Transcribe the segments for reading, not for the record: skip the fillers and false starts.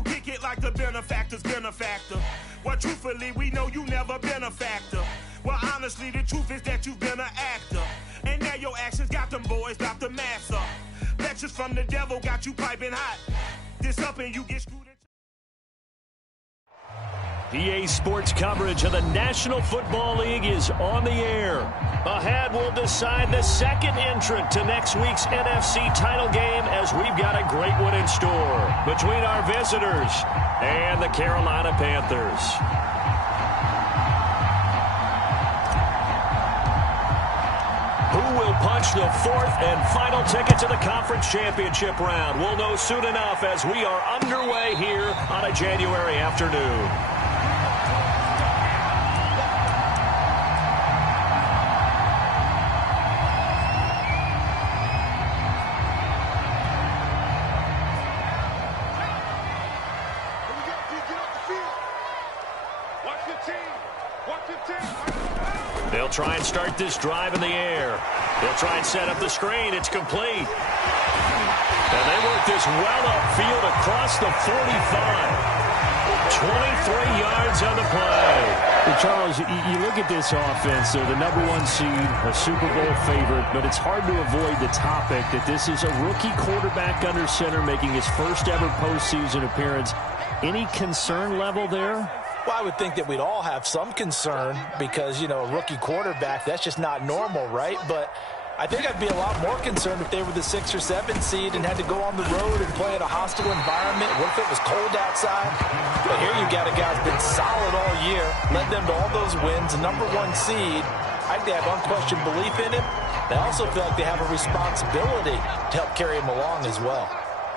You kick it like the benefactor's been a factor. Well, truthfully, we know you never been a factor. Well, honestly, the truth is that you've been an actor. And now your actions got them boys, got the mass up. Lectures from the devil got you piping hot. This up and you get screwed. EA Sports coverage of the National Football League is on the air. Ahead, we'll decide the second entrant to next week's NFC title game as we've got a great one in store between our visitors and the Carolina Panthers. Who will punch the fourth and final ticket to the conference championship round? We'll know soon enough as we are underway here on a January afternoon. They'll try and start this drive in the air. They'll try and set up the screen. It's complete. And they work this well upfield across the 45. 23 yards on the play. Well, Charles, you look at this offense. They're the #1 seed, a Super Bowl favorite, but it's hard to avoid the topic that this is a rookie quarterback under center making his first ever postseason appearance. Any concern level there? Well, I would think that we'd all have some concern because, you know, a rookie quarterback, that's just not normal, right? But I think I'd be a lot more concerned if they were the 6 or 7 seed and had to go on the road and play in a hostile environment. What if it was cold outside? But here you got a guy who's been solid all year, led them to all those wins, #1 seed. I think they have unquestioned belief in him. They also feel like they have a responsibility to help carry him along as well.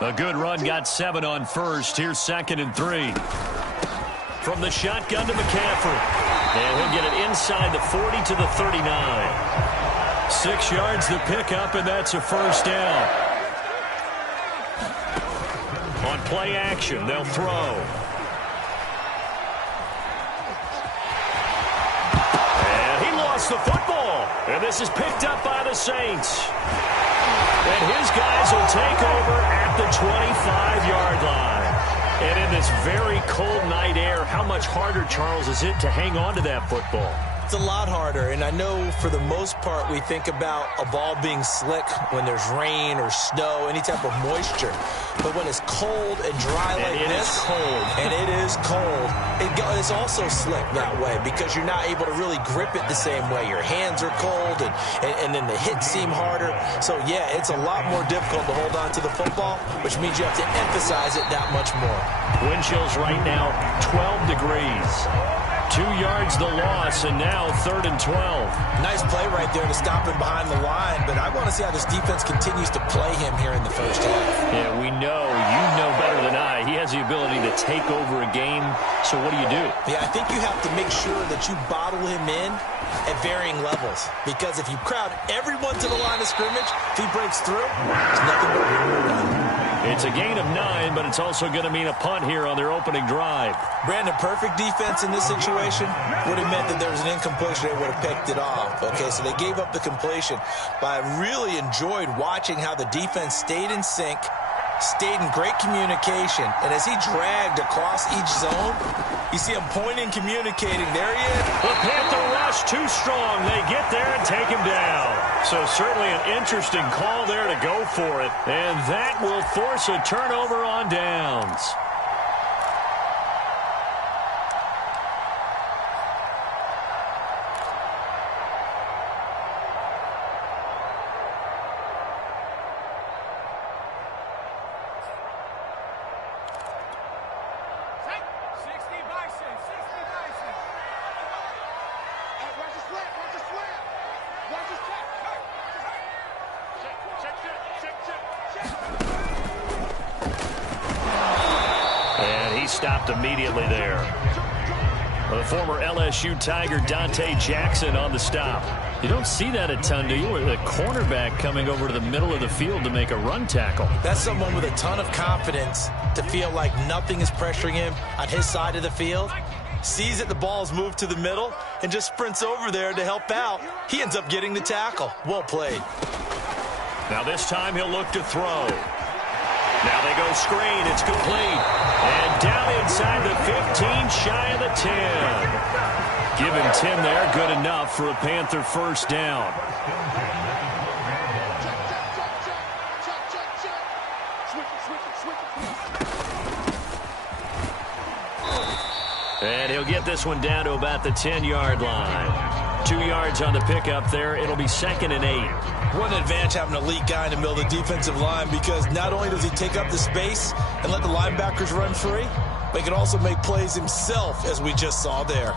A good run got 7 on first. Here's 2nd and 3. From the shotgun to McCaffrey. And he'll get it inside the 40 to the 39. 6 yards to pick up, and that's a first down. On play action, they'll throw. And he lost the football. And this is picked up by the Saints. And his guys will take over at the 25-yard line. And in this very cold night air, how much harder, Charles, is it to hang on to that football? It's a lot harder, and I know for the most part we think about a ball being slick when there's rain or snow, any type of moisture. But when it's cold and dry like this, and it is cold, it's also slick that way because you're not able to really grip it the same way. Your hands are cold, and then the hits seem harder. So, yeah, it's a lot more difficult to hold on to the football, which means you have to emphasize it that much more. Wind chills right now, 12 degrees. 2 yards the loss, and now 3rd and 12. Nice play right there to stop him behind the line, but I want to see how this defense continues to play him here in the first half. Yeah, we know. You know better than I. He has the ability to take over a game, so what do you do? Yeah, I think you have to make sure that you bottle him in at varying levels, because if you crowd everyone to the line of scrimmage, if he breaks through, it's nothing but room to run. It's a gain of 9, but it's also going to mean a punt here on their opening drive. Brandon, perfect defense in this situation would have meant that there was an incompletion. They would have picked it off. Okay, so they gave up the completion. But I really enjoyed watching how the defense stayed in sync, stayed in great communication. And as he dragged across each zone, you see him pointing, communicating. There he is. The Panther rush too strong. They get there and take him down. So certainly an interesting call there to go for it. And that will force a turnover on downs. Stopped immediately there. The former LSU Tiger Dante Jackson on the stop. You don't see that a ton, do you? With a cornerback coming over to the middle of the field to make a run tackle. That's someone with a ton of confidence to feel like nothing is pressuring him on his side of the field. Sees that the ball's moved to the middle and just sprints over there to help out. He ends up getting the tackle. Well played. Now this time he'll look to throw. Now they go screen. It's complete. And down inside the 15, shy of the 10. Give him 10 there. Good enough for a Panther first down. And he'll get this one down to about the 10-yard line. 2 yards on the pickup there. It'll be 2nd and 8. What an advantage having an elite guy in the middle of the defensive line, because not only does he take up the space and let the linebackers run free, but he can also make plays himself, as we just saw there.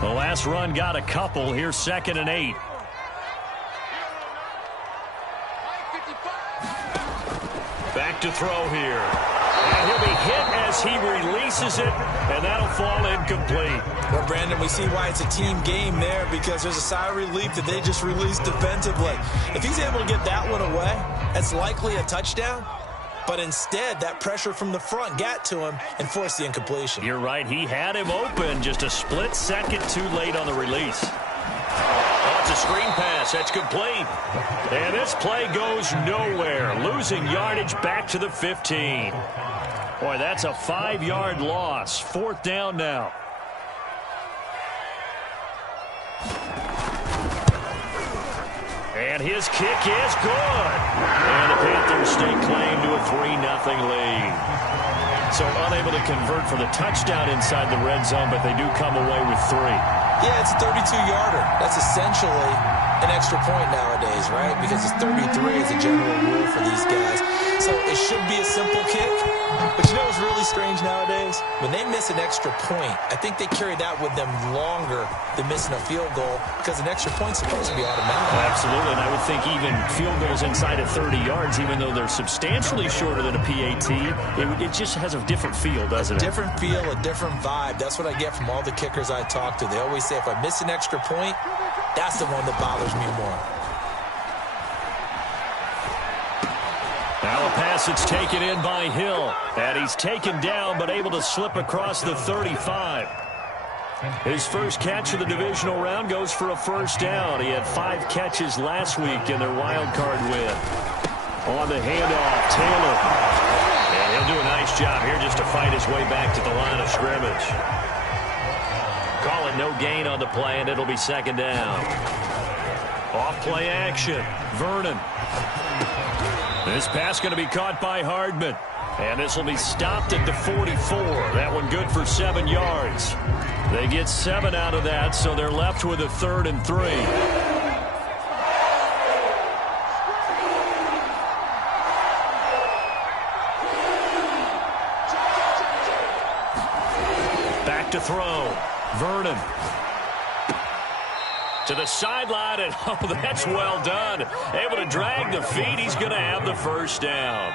The last run got a couple. Here's 2nd and 8. Back to throw here. And he'll be hit as he releases it, and that'll fall incomplete. Well, Brandon, we see why it's a team game there, because there's a sigh of relief that they just released defensively. If he's able to get that one away, that's likely a touchdown. But instead, that pressure from the front got to him and forced the incompletion. You're right. He had him open, just a split second too late on the release. Oh, it's a screen pass. That's complete. And this play goes nowhere. Losing yardage back to the 15. Boy, that's a 5-yard loss. 4th down now. And his kick is good. And the Panthers stake claim to a 3-0 lead. So unable to convert for the touchdown inside the red zone, but they do come away with 3. Yeah, it's a 32-yarder. That's essentially an extra point nowadays, right? Because it's 33 as a general rule for these guys. So it should be a simple kick. But you know what's really strange nowadays? When they miss an extra point, I think they carry that with them longer than missing a field goal, because an extra point's supposed to be automatic. Absolutely, and I would think even field goals inside of 30 yards, even though they're substantially shorter than a PAT, it just has a different feel, doesn't it? Different feel, a different vibe. That's what I get from all the kickers I talk to. They always say, if I miss an extra point, that's the one that bothers me more. Now a pass that's taken in by Hill. And he's taken down, but able to slip across the 35. His first catch of the divisional round goes for a first down. He had 5 catches last week in their wild card win. On the handoff, Taylor. And he'll do a nice job here just to fight his way back to the line of scrimmage. Call it no gain on the play, and it'll be 2nd down. Off play action. Vernon. This pass going to be caught by Hardman. And this will be stopped at the 44. That one good for 7 yards. They get 7 out of that, so they're left with a 3rd and 3. Back to throw. Vernon. To the sideline, and oh, that's well done. Able to drag the feet. He's going to have the first down.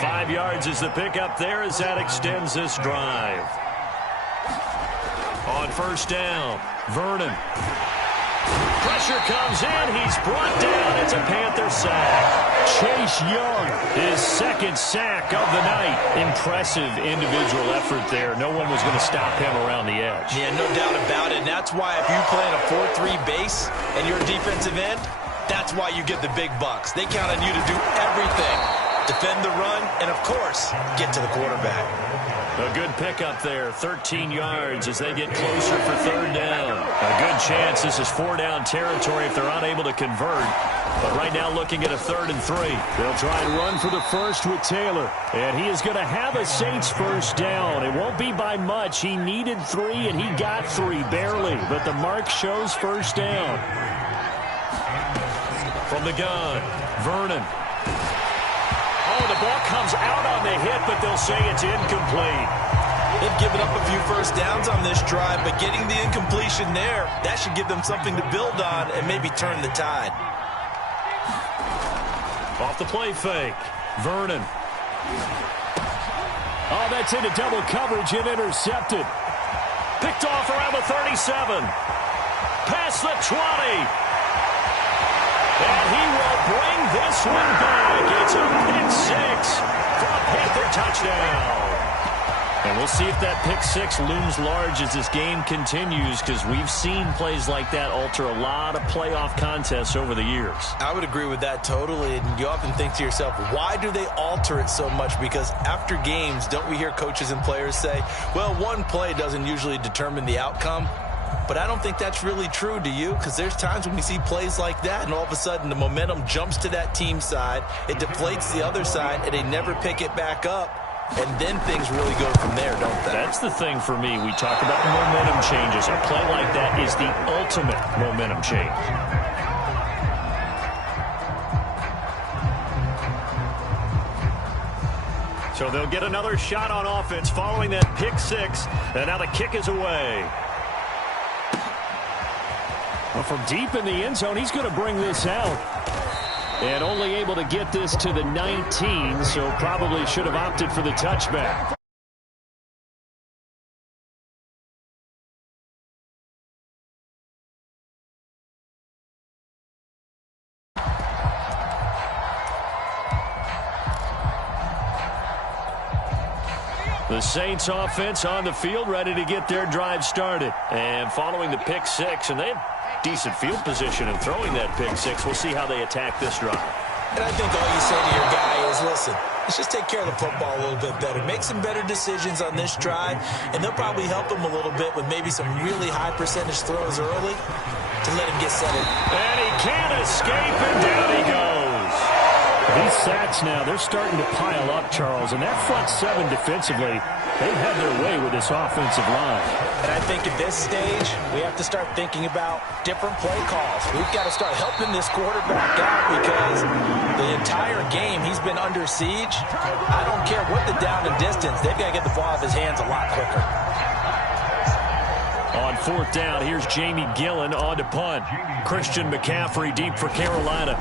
5 yards is the pickup there as that extends this drive. On first down, Vernon. Pressure comes in. He's brought down. It's a Panther sack. Chase Young, his 2nd sack of the night. Impressive individual effort there. No one was going to stop him around the edge. Yeah, no doubt about it. And that's why if you play in a 4-3 base and you're a defensive end, that's why you get the big bucks. They count on you to do everything. Defend the run, and, of course, get to the quarterback. A good pickup there, 13 yards as they get closer for 3rd down. A good chance this is 4-down territory if they're unable to convert. But right now looking at a 3rd and 3. They'll try and run for the first with Taylor. And he is going to have a Saints first down. It won't be by much. He needed 3, and he got 3, barely. But the mark shows first down. From the gun, Vernon. Oh, the ball comes out on the hit, but they'll say it's incomplete. They've given up a few first downs on this drive, but getting the incompletion there, that should give them something to build on and maybe turn the tide. Off the play fake, Vernon. Oh, that's into double coverage and intercepted. Picked off around the 37. Past the 20. And he will bring this one back. It's a pick 6 from Panther touchdown. And we'll see if that pick six looms large as this game continues, because we've seen plays like that alter a lot of playoff contests over the years. I would agree with that totally. And you often think to yourself, why do they alter it so much? Because after games, don't we hear coaches and players say, well, one play doesn't usually determine the outcome? But I don't think that's really true, do you? Because there's times when we see plays like that, and all of a sudden the momentum jumps to that team side, it deflates the other side, and they never pick it back up. And then things really go from there, don't they? That's the thing for me. We talk about momentum changes. A play like that is the ultimate momentum change. So they'll get another shot on offense following that pick six. And now the kick is away. Well, from deep in the end zone, he's going to bring this out. And only able to get this to the 19, so probably should have opted for the touchback. The Saints offense on the field, ready to get their drive started. And following the pick six, and they have decent field position in throwing that pick six. We'll see how they attack this drive. And I think all you say to your guy is, listen, let's just take care of the football a little bit better. Make some better decisions on this drive, and they'll probably help him a little bit with maybe some really high percentage throws early to let him get settled. And he can't escape, and down he goes. These sacks now, they're starting to pile up, Charles, and that front seven defensively, they've had their way with this offensive line. And I think at this stage, we have to start thinking about different play calls. We've got to start helping this quarterback out because the entire game he's been under siege. I don't care what the down and distance, they've got to get the ball off his hands a lot quicker. On fourth down, here's Jamie Gillen on to punt. Christian McCaffrey deep for Carolina.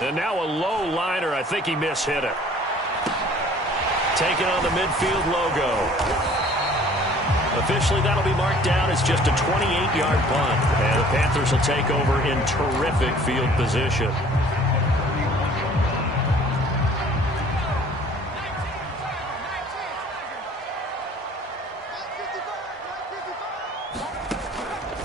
And now a low liner. I think he mishit it. Taking on the midfield logo. Officially, that'll be marked down as just a 28-yard punt. And the Panthers will take over in terrific field position.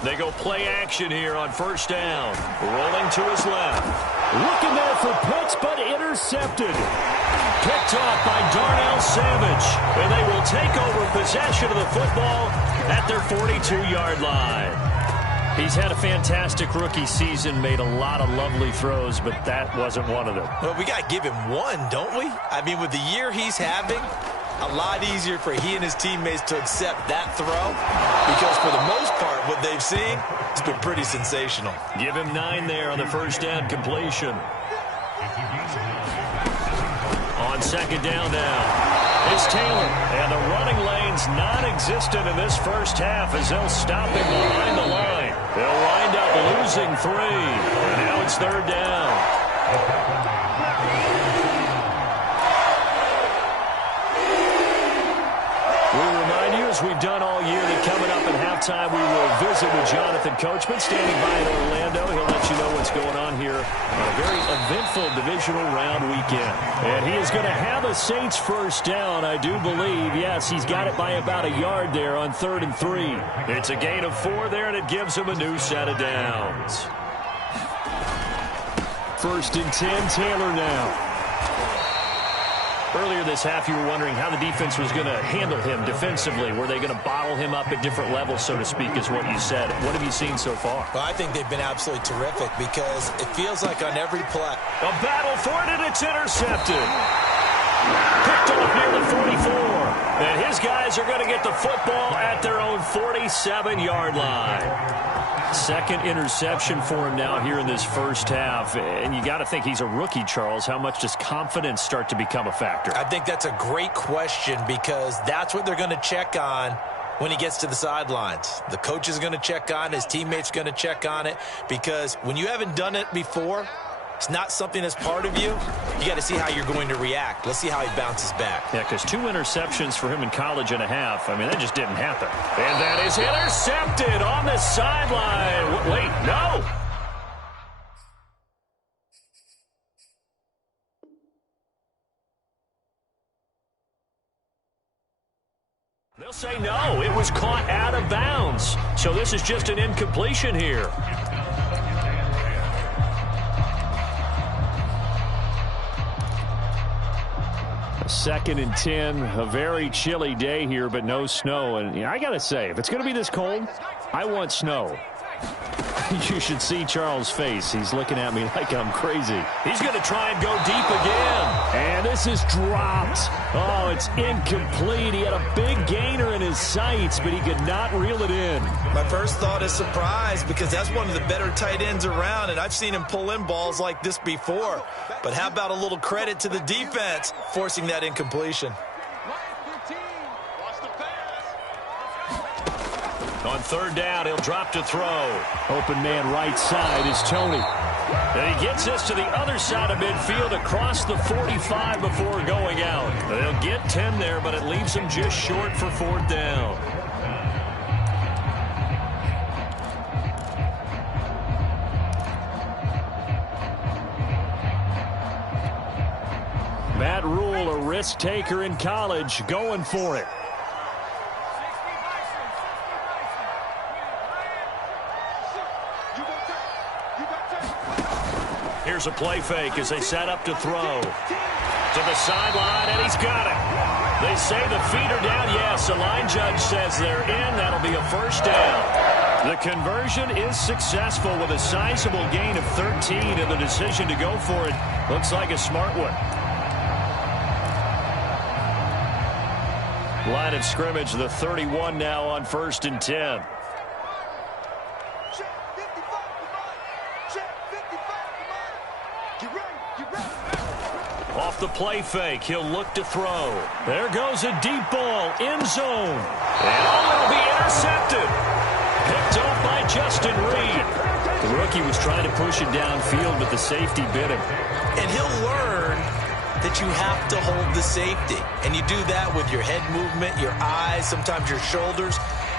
They go play action here on first down. Rolling to his left. Looking there for Pitts, but intercepted. Picked off by Darnell Savage. And they will take over possession of the football at their 42-yard line. He's had a fantastic rookie season, made a lot of lovely throws, but that wasn't one of them. Well, we got to give him one, don't we? I mean, with the year he's having, a lot easier for he and his teammates to accept that throw because for the most part, what they've seen has been pretty sensational. Give him 9 there on the first down completion. On second down now, it's Taylor, and the running lane's non-existent in this first half as they'll stop him behind the line. They'll wind up losing 3, and now it's third down. As we've done all year, that coming up at halftime, we will visit with Jonathan Coachman standing by in Orlando. He'll let you know what's going on here on a very eventful divisional round weekend. And he is going to have a Saints first down, I do believe. Yes, he's got it by about a yard there on 3rd and 3. It's a gain of 4 there, and it gives him a new set of downs. 1st and 10, Taylor now. Earlier this half, you were wondering how the defense was going to handle him defensively. Were they going to bottle him up at different levels, so to speak, is what you said. What have you seen so far? Well, I think they've been absolutely terrific because it feels like on every play. A battle for it, and it's intercepted. Picked off near the 44. And his guys are going to get the football at their own 47-yard line. Second interception for him now here in this first half. And you got to think he's a rookie, Charles. How much does confidence start to become a factor? I think that's a great question because that's what they're going to check on when he gets to the sidelines. The coach is going to check on it. His teammates are going to check on it because when you haven't done it before, it's not something that's part of you. You got to see how you're going to react. Let's see how he bounces back. Yeah, because 2 interceptions for him in college and a half. I mean, that just didn't happen. And that is intercepted on the sideline. Wait, no. They'll say no, it was caught out of bounds. So this is just an incompletion here. Second and 10, a very chilly day here, but no snow. And I got to say, if it's going to be this cold, I want snow. You should see Charles' face. He's looking at me like I'm crazy. He's going to try and go deep again. And this is dropped. Oh, it's incomplete. He had a big gainer in his sights, but he could not reel it in. My first thought is surprise, because that's one of the better tight ends around, and I've seen him pull in balls like this before. But how about a little credit to the defense forcing that incompletion? On third down, he'll drop to throw. Open man right side is Tony. And he gets this to the other side of midfield across the 45 before going out. They'll get 10 there, but it leaves them just short for fourth down. Matt Rule, a risk taker in college, going for it. Here's a play fake as they set up to throw. To the sideline, and he's got it. They say the feet are down. Yes, the line judge says they're in. That'll be a first down. The conversion is successful with a sizable gain of 13, and the decision to go for it looks like a smart one. Line of scrimmage, the 31 now on 1st and 10. Off the play fake, he'll look to throw. There goes a deep ball, end zone. And it'll be intercepted. Picked off by Justin Reed. The rookie was trying to push it downfield, but the safety bit him. And he'll learn that you have to hold the safety. And you do that with your head movement, your eyes, sometimes your shoulders.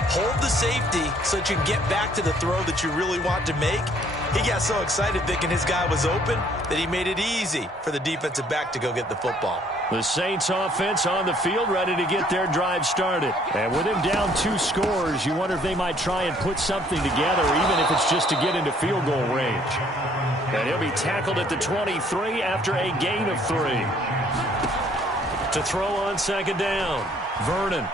Hold the safety so that you can get back to the throw that you really want to make. He got so excited thinking his guy was open that he made it easy for the defensive back to go get the football. The Saints offense on the field ready to get their drive started. And with him down 2 scores, you wonder if they might try and put something together, even if it's just to get into field goal range. And he'll be tackled at the 23 after a gain of 3. To throw on second down, Vernon.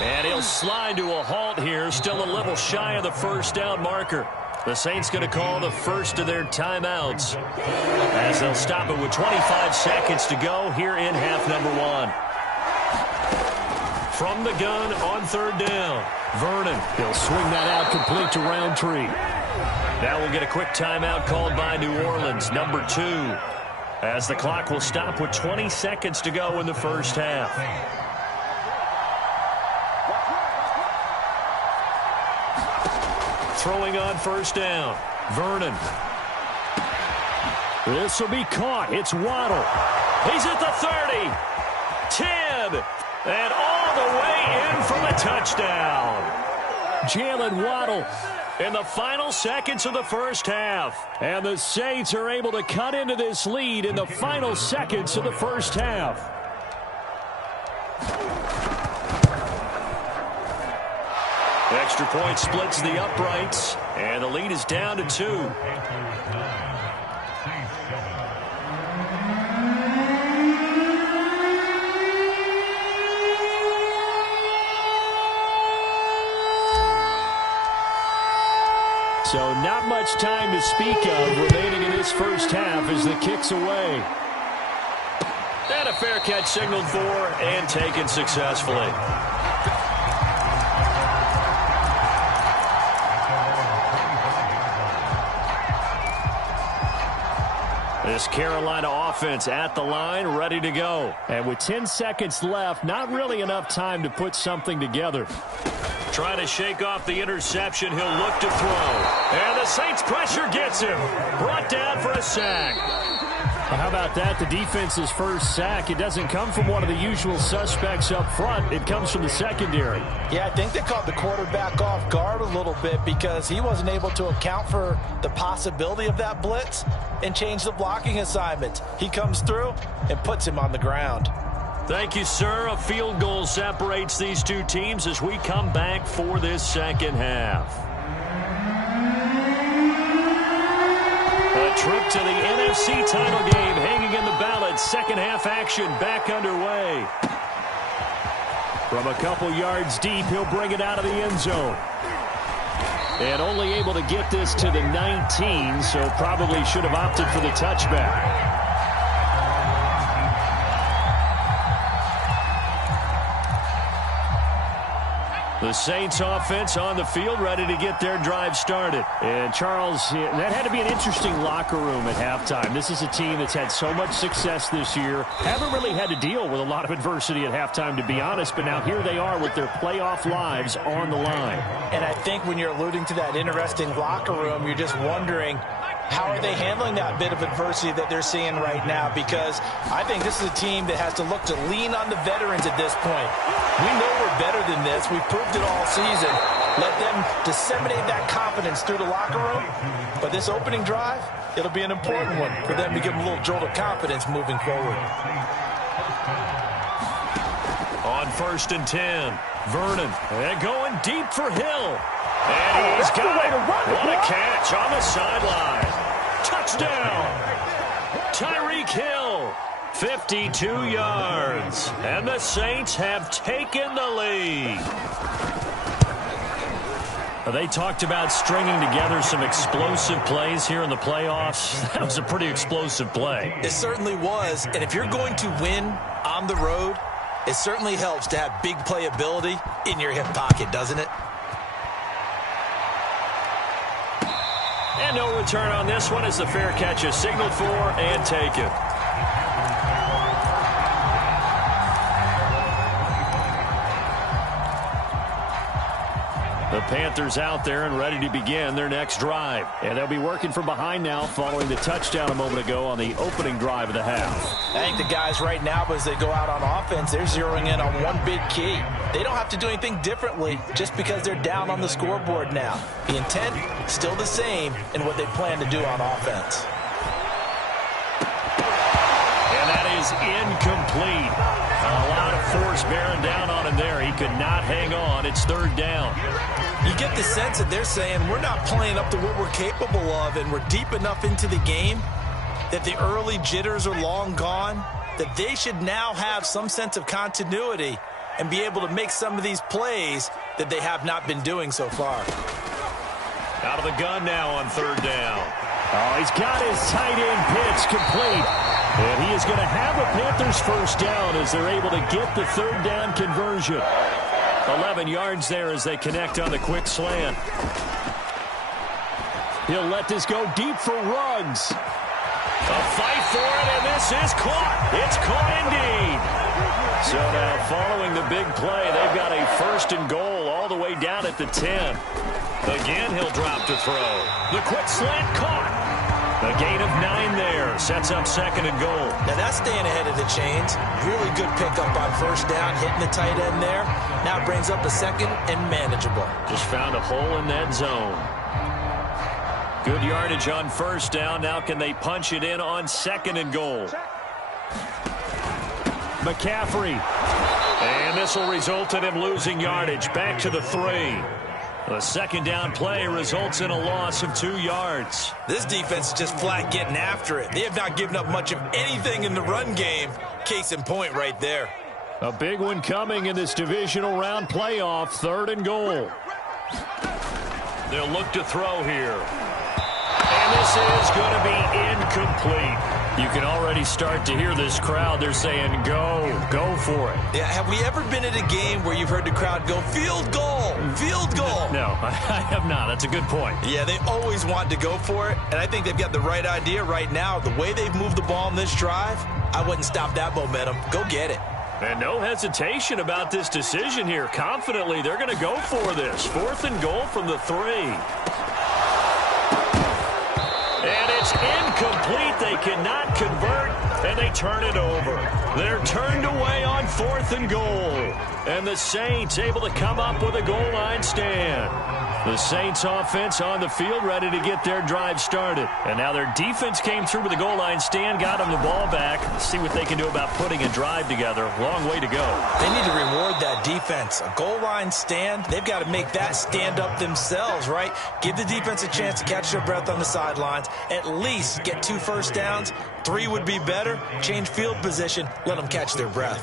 And he'll slide to a halt here, still a little shy of the first down marker. The Saints going to call the first of their timeouts as they'll stop it with 25 seconds to go here in half number 1. From the gun on third down, Vernon. He'll swing that out complete to Roundtree. Now we'll get a quick timeout called by New Orleans, number 2, as the clock will stop with 20 seconds to go in the first half. Throwing on first down, Vernon. This will be caught. It's Waddle. He's at the 30, 10, and all the way in for the touchdown. Jalen Waddle in the final seconds of the first half. And the Saints are able to cut into this lead in the final seconds of the first half. Extra point splits the uprights, and the lead is down to 2. So not much time to speak of remaining in this first half as the kick's away. And a fair catch signaled for and taken successfully. This Carolina offense at the line, ready to go. And with 10 seconds left, not really enough time to put something together. Trying to shake off the interception, he'll look to throw. And the Saints pressure gets him. Brought down for a sack. Well, how about that? The defense's first sack. It doesn't come from one of the usual suspects up front. It comes from the secondary. Yeah, I think they caught the quarterback off guard a little bit because he wasn't able to account for the possibility of that blitz and change the blocking assignment. He comes through and puts him on the ground. Thank you, sir. A field goal separates these two teams as we come back for this second half. A trip to the NFC title game hanging in the balance. Second half action back underway. From a couple yards deep, he'll bring it out of the end zone. And only able to get this to the 19, so probably should have opted for the touchback. The Saints offense on the field, ready to get their drive started. And, Charles, that had to be an interesting locker room at halftime. This is a team that's had so much success this year. Haven't really had to deal with a lot of adversity at halftime, to be honest. But now here they are with their playoff lives on the line. And I think when you're alluding to that interesting locker room, you're just wondering, how are they handling that bit of adversity that they're seeing right now? Because I think this is a team that has to look to lean on the veterans at this point. We know we're better than this. We've proved it all season. Let them disseminate that confidence through the locker room. But this opening drive, it'll be an important one for them to give them a little jolt of confidence moving forward. On 1st and 10, Vernon. And going deep for Hill. And he's got it. What a catch on the sideline. Touchdown. Tyreek Hill. 52 yards. And the Saints have taken the lead. They talked about stringing together some explosive plays here in the playoffs. That was a pretty explosive play. It certainly was. And if you're going to win on the road, it certainly helps to have big playability in your hip pocket, doesn't it? And no return on this one as the fair catch is signaled for and taken. The Panthers out there and ready to begin their next drive. And they'll be working from behind now following the touchdown a moment ago on the opening drive of the half. I think the guys right now, as they go out on offense, they're zeroing in on one big key. They don't have to do anything differently just because they're down on the scoreboard now. The intent, still the same in what they plan to do on offense. And that is incomplete. A lot of force bearing down on him there. He could not hang on. It's third down. You get the sense that they're saying we're not playing up to what we're capable of, and we're deep enough into the game that the early jitters are long gone, that they should now have some sense of continuity and be able to make some of these plays that they have not been doing so far. Out of the gun now on third down. Oh, he's got his tight end pitch complete. And he is going to have a Panthers first down as they're able to get the third down conversion. 11 yards there as they connect on the quick slant. He'll let this go deep for Ruggs. A fight for it, and this is caught. It's caught indeed. So now following the big play, they've got a first and goal all the way down at the 10. Again, he'll drop to throw. The quick slant caught. A gain of 9 there. Sets up second and goal. Now that's staying ahead of the chains. Really good pickup on first down, hitting the tight end there. Now brings up a second and manageable. Just found a hole in that zone. Good yardage on first down. Now can they punch it in on second and goal? McCaffrey. And this will result in him losing yardage. Back to the 3. The second down play results in a loss of 2 yards. This defense is just flat getting after it. They have not given up much of anything in the run game. Case in point right there. A big one coming in this divisional round playoff. Third and goal. They'll look to throw here. And this is going to be incomplete. You can already start to hear this crowd. They're saying, go for it. Yeah, have we ever been at a game where you've heard the crowd go, field goal, field goal? No, I have not. That's a good point. Yeah, they always want to go for it, and I think they've got the right idea right now. The way they've moved the ball in this drive, I wouldn't stop that momentum. Go get it. And no hesitation about this decision here. Confidently, they're going to go for this. Fourth and goal from the 3. And it's incomplete. They cannot convert, and they turn it over. They're turned away on fourth and goal. And the Saints able to come up with a goal line stand. The Saints offense on the field, ready to get their drive started. And now their defense came through with the goal line stand, got them the ball back. Let's see what they can do about putting a drive together. Long way to go. They need to reward that defense. A goal line stand, they've got to make that stand up themselves, right? Give the defense a chance to catch their breath on the sidelines. At least get 2 first downs. 3 would be better. Change field position. Let them catch their breath.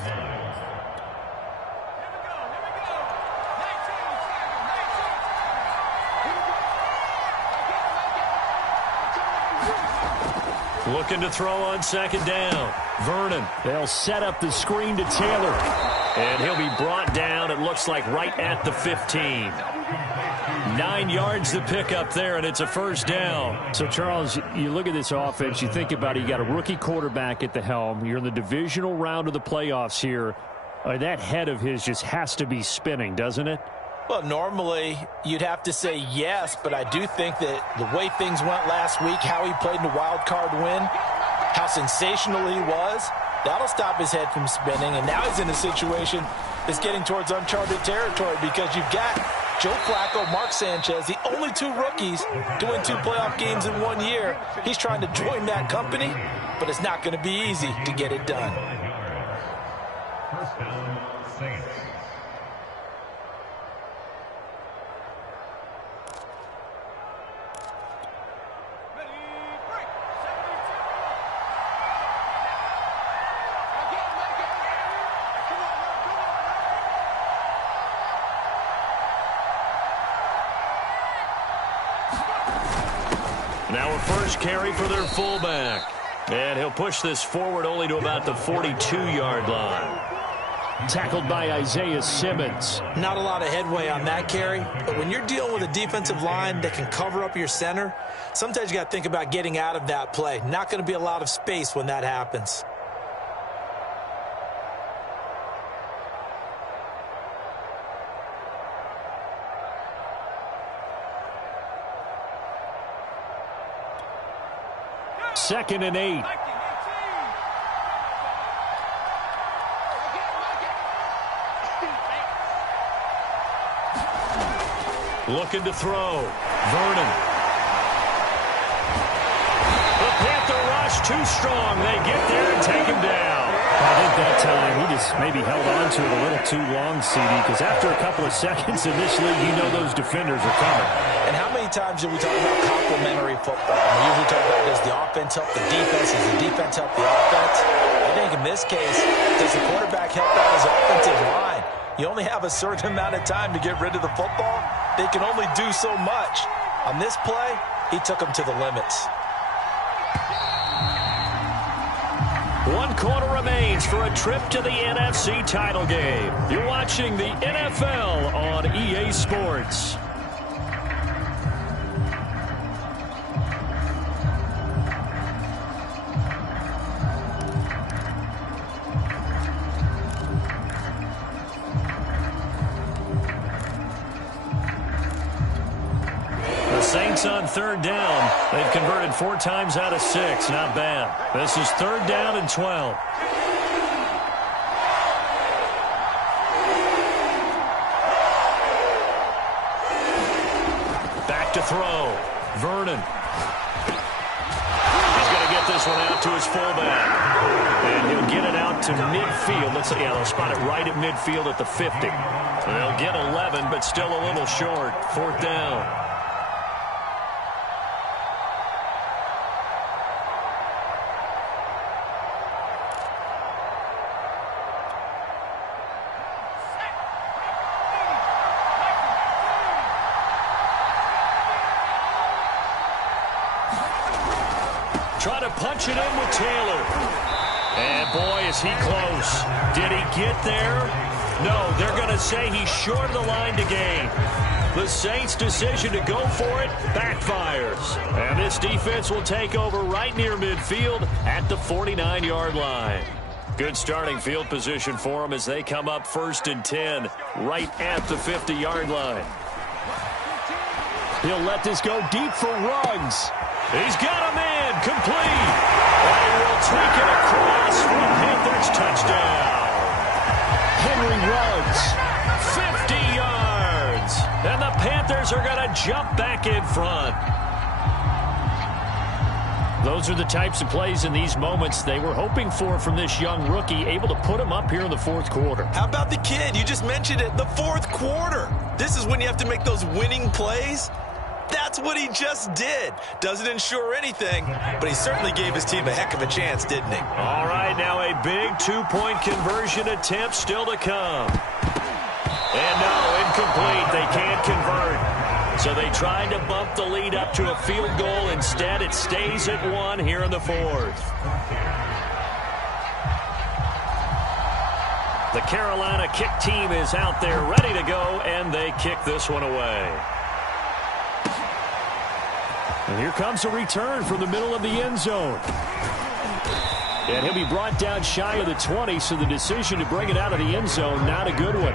Looking to throw on second down. Vernon. They'll set up the screen to Taylor. And he'll be brought down, it looks like, right at the 15. 9 yards to pick up there, and it's a first down. So, Charles, you look at this offense, you think about it, you got a rookie quarterback at the helm. You're in the divisional round of the playoffs here. That head of his just has to be spinning, doesn't it? Well, normally you'd have to say yes, but I do think that the way things went last week, how he played in the wild card win, how sensational he was, that'll stop his head from spinning. And now he's in a situation that's getting towards uncharted territory because you've got Joe Flacco, Mark Sanchez, the only 2 rookies to win 2 playoff games in 1 year. He's trying to join that company, but it's not going to be easy to get it done. First down, Saints. Now a first carry for their fullback. And he'll push this forward only to about the 42-yard line. Tackled by Isaiah Simmons. Not a lot of headway on that carry, but when you're dealing with a defensive line that can cover up your center, sometimes you got to think about getting out of that play. Not going to be a lot of space when that happens. Second and 8. Looking to throw. Vernon. The Panther rush too strong. They get there and take him down. I think that time he just maybe held on to it a little too long, CD, because after a couple of seconds in this league, you know those defenders are coming. And how many times do we talk about complementary football? We usually talk about does the offense help the defense? Does the defense help the offense? I think in this case, does the quarterback help out his offensive line? You only have a certain amount of time to get rid of the football. They can only do so much. On this play, he took them to the limits. 1 quarter remains for a trip to the NFC title game. You're watching the NFL on EA Sports. Saints on third down. They've converted 4 times out of 6. Not bad. This is third down and 12. Back to throw. Vernon. He's going to get this one out to his fullback. And he'll get it out to midfield. Let's see. Yeah, they'll spot it right at midfield at the 50. They'll get 11, but still a little short. 4th down. Try to punch it in with Taylor. And boy, is he close. Did he get there? No, they're going to say he's short of the line to gain. The Saints' decision to go for it backfires. And this defense will take over right near midfield at the 49-yard line. Good starting field position for them as they come up 1st and 10 right at the 50-yard line. He'll let this go deep for Ruggs. He's got him in, complete. And he will take it across for a Panthers touchdown. Henry Ruggs. 50 yards. And the Panthers Panthers are going to jump back in front. Those are the types of plays in these moments they were hoping for from this young rookie, able to put him up here in the fourth quarter. How about the kid? You just mentioned it, the fourth quarter. This is when you have to make those winning plays. That's what he just did. Doesn't ensure anything, but he certainly gave his team a heck of a chance, didn't he? All right, now a big two-point conversion attempt still to come. And no, incomplete. They can't convert. So they tried to bump the lead up to a field goal. Instead, it stays at 1 here in the fourth. The Carolina kick team is out there ready to go, and they kick this one away. And here comes a return from the middle of the end zone. And he'll be brought down shy of the 20, so the decision to bring it out of the end zone, not a good one.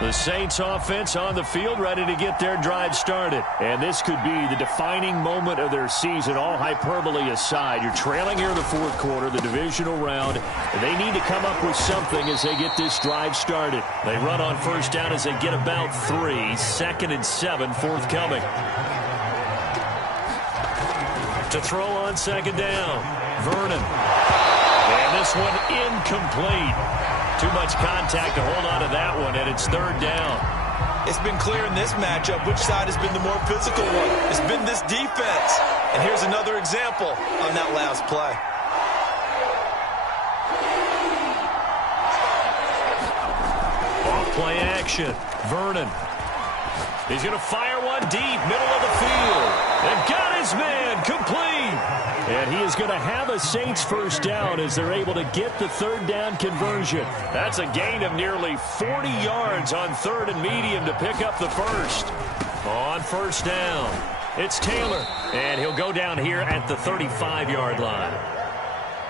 The Saints offense on the field, ready to get their drive started. And this could be the defining moment of their season, all hyperbole aside. You're trailing here in the fourth quarter, the divisional round. And they need to come up with something as they get this drive started. They run on first down as they get about 3. 2nd and 7 forthcoming. To throw on second down, Vernon. And this one incomplete. Too much contact to hold on to that one, and it's 3rd down. It's been clear in this matchup which side has been the more physical one. It's been this defense. And here's another example on that last play. Off play action. Vernon. He's going to fire one deep, middle of the field. And got his man complete. And he is going to have a Saints first down as they're able to get the 3rd down conversion. That's a gain of nearly 40 yards on 3rd and medium to pick up the first. On first down, it's Taylor. And he'll go down here at the 35-yard line.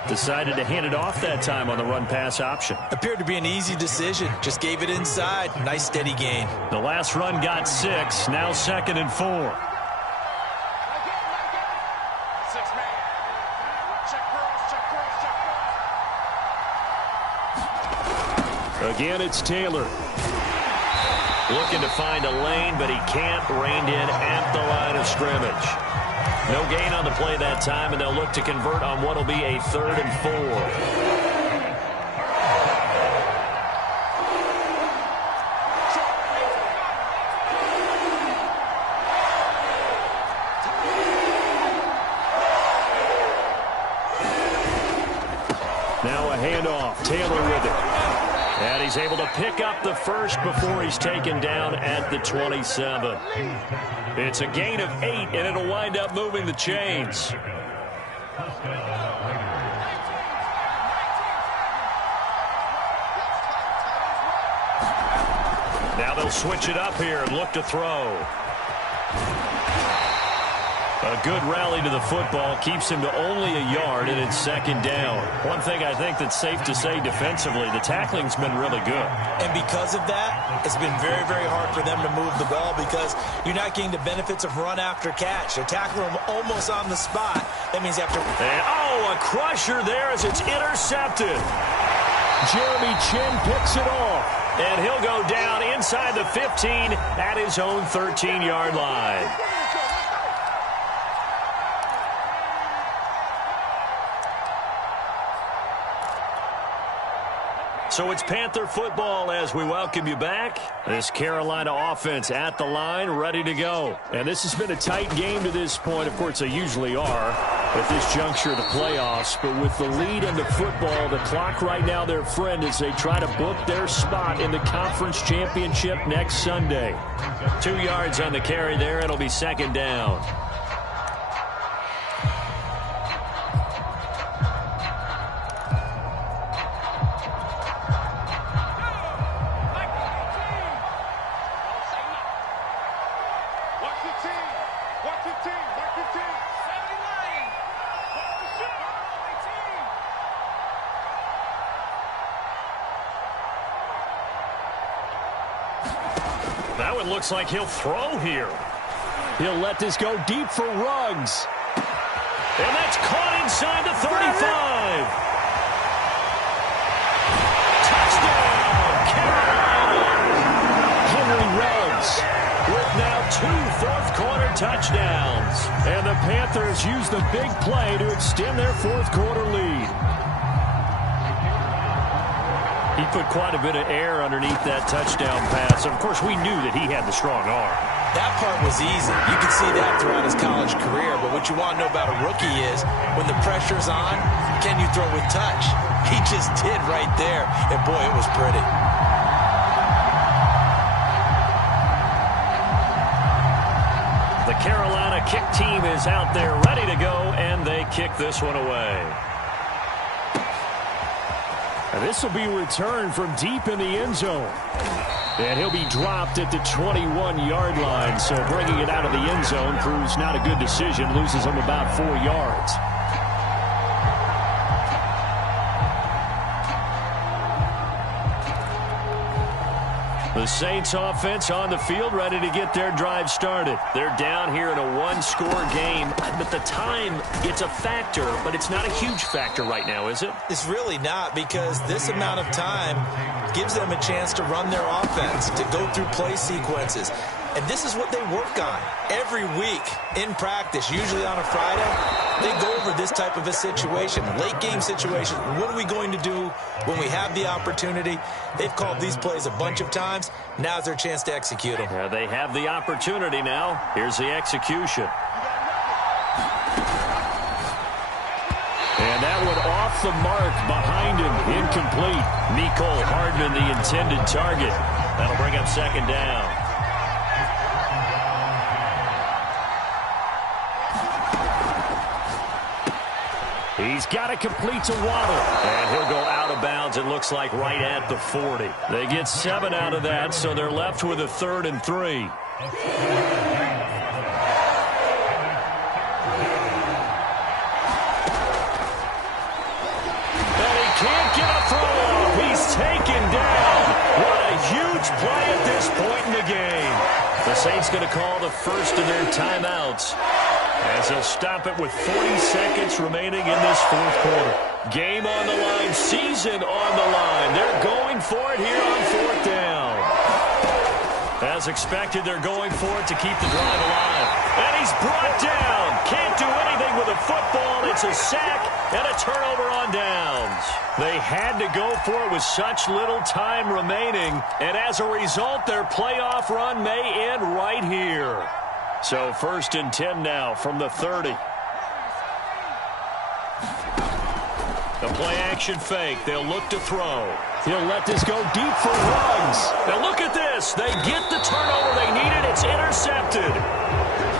Decided to hand it off that time on the run-pass option. Appeared to be an easy decision. Just gave it inside. Nice, steady gain. The last run got 6. Now 2nd and 4. Again, it's Taylor. Looking to find a lane, but he can't. Reined in at the line of scrimmage. No gain on the play that time, and they'll look to convert on what will be a 3rd and 4. Now a handoff. Taylor with it. And he's able to pick up the first before he's taken down at the 27. It's a gain of 8, and it'll wind up moving the chains. Now they'll switch it up here and look to throw. A good rally to the football keeps him to only a yard, and it's 2nd down. One thing I think that's safe to say defensively, the tackling's been really good. And because of that, it's been very, very hard for them to move the ball because you're not getting the benefits of run after catch. They're tackling them almost on the spot. That means after... And, a crusher there as it's intercepted. Jeremy Chin picks it off. And he'll go down inside the 15 at his own 13-yard line. So it's Panther football as we welcome you back. This Carolina offense at the line, ready to go. And this has been a tight game to this point. Of course, they usually are at this juncture of the playoffs. But with the lead in the football, the clock right now their friend as they try to book their spot in the conference championship next Sunday. 2 yards on the carry there. It'll be 2nd down. That one looks like he'll throw here. He'll let this go deep for Ruggs. And that's caught inside the 35. Touchdown, Carolina. Henry Ruggs with now 2 fourth-quarter touchdowns. And the Panthers use the big play to extend their fourth-quarter lead. He put quite a bit of air underneath that touchdown pass. Of course, we knew that he had the strong arm. That part was easy. You could see that throughout his college career. But what you want to know about a rookie is when the pressure's on, can you throw with touch? He just did right there. And, boy, it was pretty. The Carolina kick team is out there ready to go, and they kick this one away. And this will be returned from deep in the end zone. And he'll be dropped at the 21-yard line. So bringing it out of the end zone proves not a good decision. Loses him about 4 yards. The Saints offense on the field ready to get their drive started. They're down here in a one-score game. But the time, it's a factor, but it's not a huge factor right now, is it? It's really not, because this amount of time gives them a chance to run their offense, to go through play sequences. And this is what they work on every week in practice, usually on a Friday. They go over this type of a situation, late game situation. What are we going to do when we have the opportunity? They've called these plays a bunch of times. Now's their chance to execute them. Yeah, they have the opportunity now. Here's the execution. And that one off the mark behind him, incomplete. Mecole Hardman, the intended target. That'll bring up second down. He's got it complete to Waddle. And he'll go out of bounds, it looks like, right at the 40. They get 7 out of that, so they're left with a 3rd and 3. And he can't get a throw off. He's taken down. What a huge play at this point in the game. The Saints going to call the first of their timeouts, as they'll stop it with 40 seconds remaining in this fourth quarter. Game on the line, season on the line. They're going for it here on 4th down. As expected, they're going for it to keep the drive alive. And he's brought down. Can't do anything with a football. It's a sack and a turnover on downs. They had to go for it with such little time remaining. And as a result, their playoff run may end right here. So 1st and 10 now from the 30. The play action fake. They'll look to throw. He'll let this go deep for Ruggs. Now look at this. They get the turnover they needed. It's intercepted.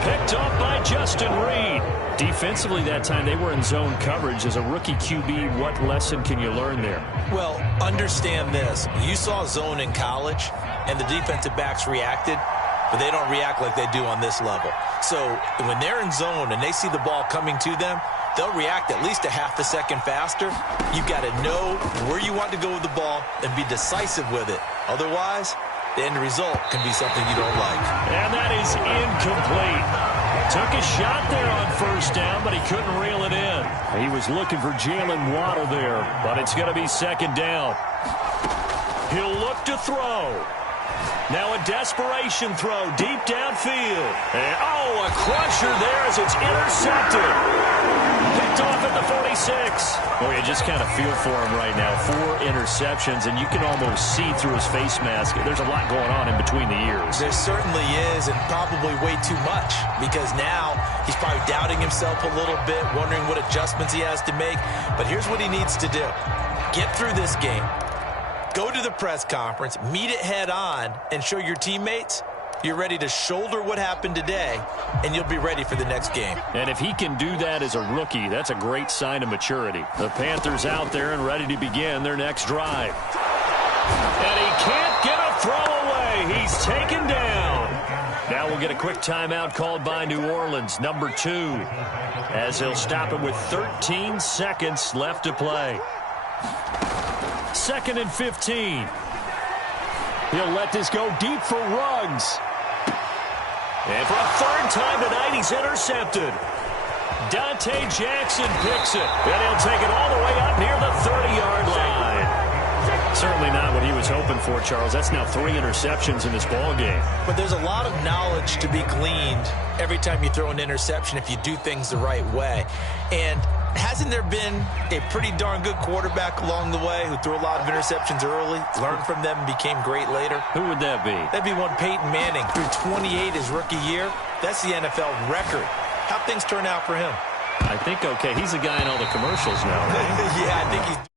Picked up by Justin Reed. Defensively that time, they were in zone coverage. As a rookie QB, what lesson can you learn there? Well, understand this. You saw zone in college, and the defensive backs reacted, but they don't react like they do on this level. So when they're in zone and they see the ball coming to them, they'll react at least a half a second faster. You've got to know where you want to go with the ball and be decisive with it. Otherwise, the end result can be something you don't like. And that is incomplete. Took a shot there on 1st down, but he couldn't reel it in. He was looking for Jalen Waddle there, but it's going to be 2nd down. He'll look to throw. Now a desperation throw deep downfield. And, a crusher there as it's intercepted. Picked off at the 46. Oh, you just kind of feel for him right now. 4 interceptions, and you can almost see through his face mask. There's a lot going on in between the ears. There certainly is, and probably way too much, because now he's probably doubting himself a little bit, wondering what adjustments he has to make. But here's what he needs to do. Get through this game. Go to the press conference, meet it head on, and show your teammates you're ready to shoulder what happened today, and you'll be ready for the next game. And if he can do that as a rookie, that's a great sign of maturity. The Panthers out there and ready to begin their next drive. And he can't get a throw away. He's taken down. Now we'll get a quick timeout called by New Orleans, number 2, as they'll stop it with 13 seconds left to play. 2nd and 15. He'll let this go deep for Ruggs. And for a third time tonight, he's intercepted. Dante Jackson picks it. And he'll take it all the way up near the 30-yard line. Certainly not what he was hoping for, Charles. That's now 3 interceptions in this ball game. But there's a lot of knowledge to be gleaned every time you throw an interception if you do things the right way. And hasn't there been a pretty darn good quarterback along the way who threw a lot of interceptions early, learned from them, and became great later? Who would that be? That'd be one Peyton Manning. Threw 28 his rookie year. That's the NFL record. How'd things turn out for him? I think, okay, he's the guy in all the commercials now, right? Yeah, I think he's...